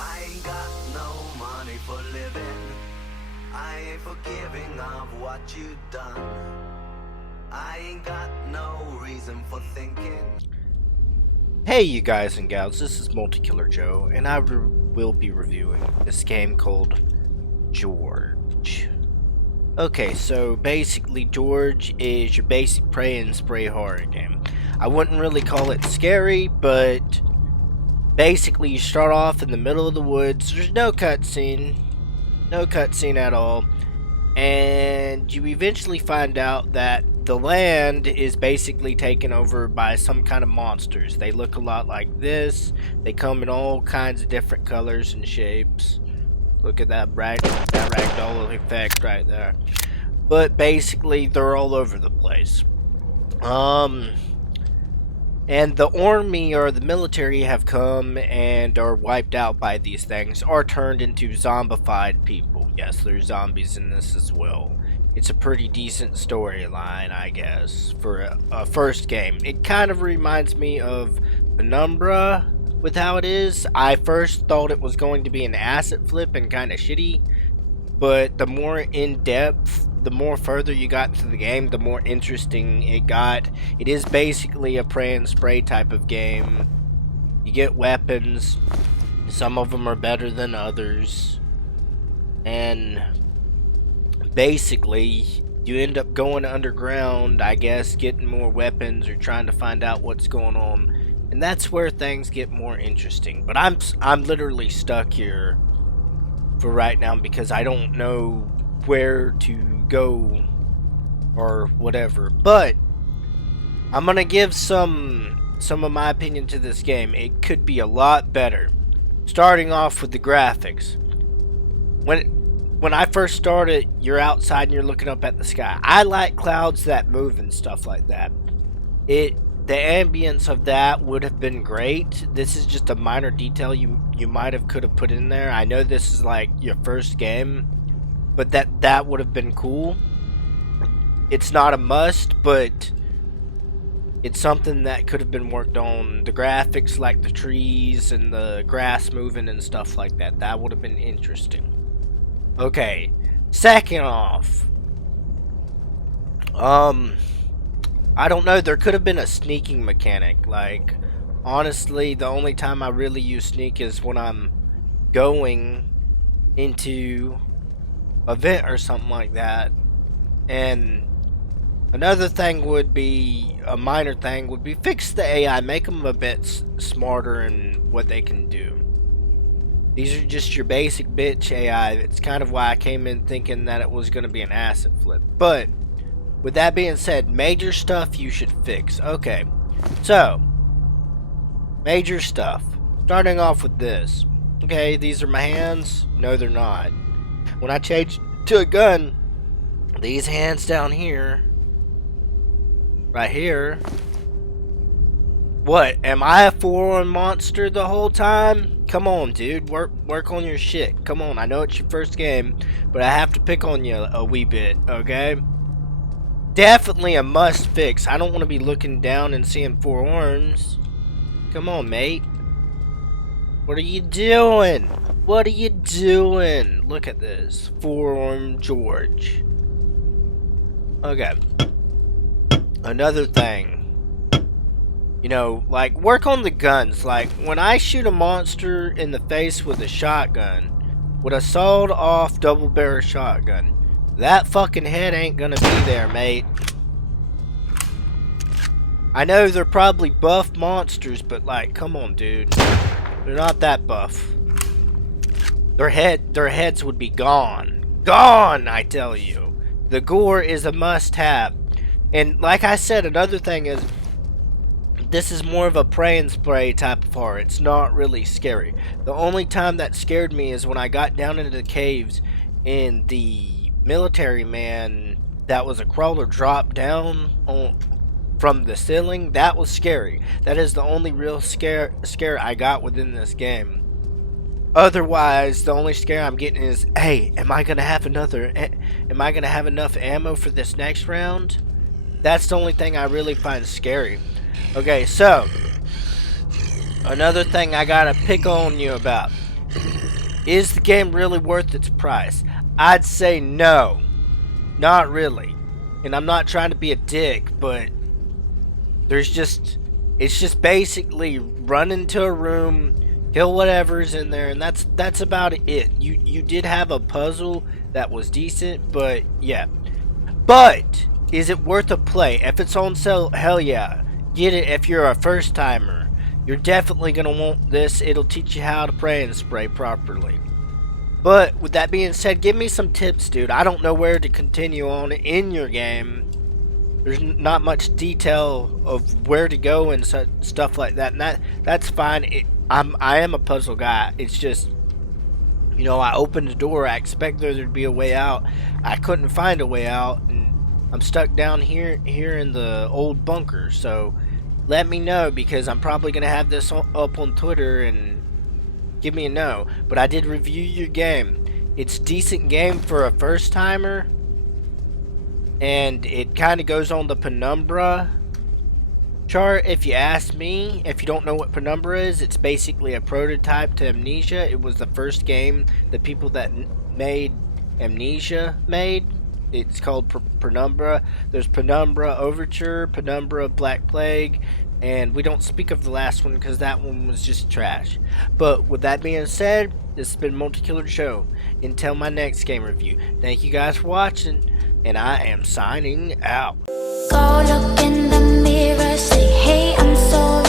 I ain't got no money for living. I ain't forgiving of what you done. I ain't got no reason for thinking. Hey you guys and gals, this is Multikiller Joe, and I will be reviewing this game called George. Okay, so basically George is your basic pray and spray horror game. I wouldn't really call it scary, but basically you start off in the middle of the woods, there's no cutscene at all, and you eventually find out that the land is basically taken over by some kind of monsters. They look a lot like this. They come in all kinds of different colors and shapes. Look at that ragdoll effect right there. But basically, they're all over the place. And the army or the military have come and are wiped out by these things, or turned into zombified people. Yes, there's zombies in this as well. It's a pretty decent storyline, I guess, for a first game. It kind of reminds me of Penumbra with how it is. I first thought it was going to be an asset flip and kind of shitty, but the more in-depth, the more further you got into the game, the more interesting it got. It is basically a pray and spray type of game. You get weapons. Some of them are better than others. And basically, you end up going underground, I guess, getting more weapons or trying to find out what's going on. And that's where things get more interesting. But I'm literally stuck here for right now because I don't know where to go or whatever. But I'm gonna give some of my opinion to this game. It could be a lot better. Starting off with the graphics. When I first started, you're outside and you're looking up at the sky. I like clouds that move and stuff like that. The ambience of that would have been great. This is just a minor detail you could have put in there. I know this is like your first game, but that would have been cool. It's not a must, but it's something that could have been worked on. The graphics, like the trees and the grass moving and stuff like that, that would have been interesting. Okay, second off, I don't know, there could have been a sneaking mechanic. Like, honestly, the only time I really use sneak is when I'm going into a vent or something like that. And another thing would be, a minor thing would be, fix the AI, make them a bit smarter in what they can do. These are just your basic bitch AI. It's kind of why I came in thinking that it was going to be an asset flip. But with that being said, major stuff you should fix. Okay, so major stuff. Starting off with this. Okay, these are my hands. No, they're not. When I change to a gun, these hands down here, right here. What? Am I a four-armed monster the whole time? Come on, dude. Work on your shit. Come on. I know it's your first game, but I have to pick on you a wee bit, okay? Definitely a must fix. I don't want to be looking down and seeing four arms. Come on, mate. What are you doing? What are you doing? Look at this. Four-armed George. Okay. Another thing. You know, like, work on the guns. Like, when I shoot a monster in the face with a shotgun, with a sawed-off double-barrel shotgun, that fucking head ain't gonna be there, mate. I know they're probably buff monsters, but, like, come on, dude. They're not that buff. Their heads would be gone. Gone, I tell you. The gore is a must-have. And, like I said, another thing is, this is more of a pray and spray type of horror. It's not really scary. The only time that scared me is when I got down into the caves and the military man that was a crawler dropped down from the ceiling. That was scary. That is the only real scare I got within this game. Otherwise, the only scare I'm getting is, hey, am I gonna have enough ammo for this next round? That's the only thing I really find scary. Okay, so another thing I gotta pick on you about. Is the game really worth its price? I'd say no. Not really. And I'm not trying to be a dick, but it's just basically run into a room, kill whatever's in there, and that's about it. You did have a puzzle that was decent, but yeah. But is it worth a play? If it's on sale, hell yeah. Get it if you're a first timer. You're definitely gonna want this. It'll teach you how to pray and spray properly. But with that being said, give me some tips, dude. I don't know where to continue on in your game. There's not much detail of where to go and stuff like that, and that's fine. I am a puzzle guy. It's just, you know, I opened the door. I expect there to be a way out. I couldn't find a way out, and I'm stuck down here in the old bunker. So let me know, because I'm probably gonna have this up on Twitter, and give me a no. But I did review your game. It's a decent game for a first timer. And it kind of goes on the Penumbra chart, if you ask me. If you don't know what Penumbra is, it's basically a prototype to Amnesia. It was the first game the people that made Amnesia made. It's called Penumbra. There's Penumbra Overture, Penumbra Black Plague, and we don't speak of the last one because that one was just trash. But with that being said, this has been Multikiller Show. Until my next game review, thank you guys for watching, and I am signing out. Go look in the mirror, say, hey, I'm sorry.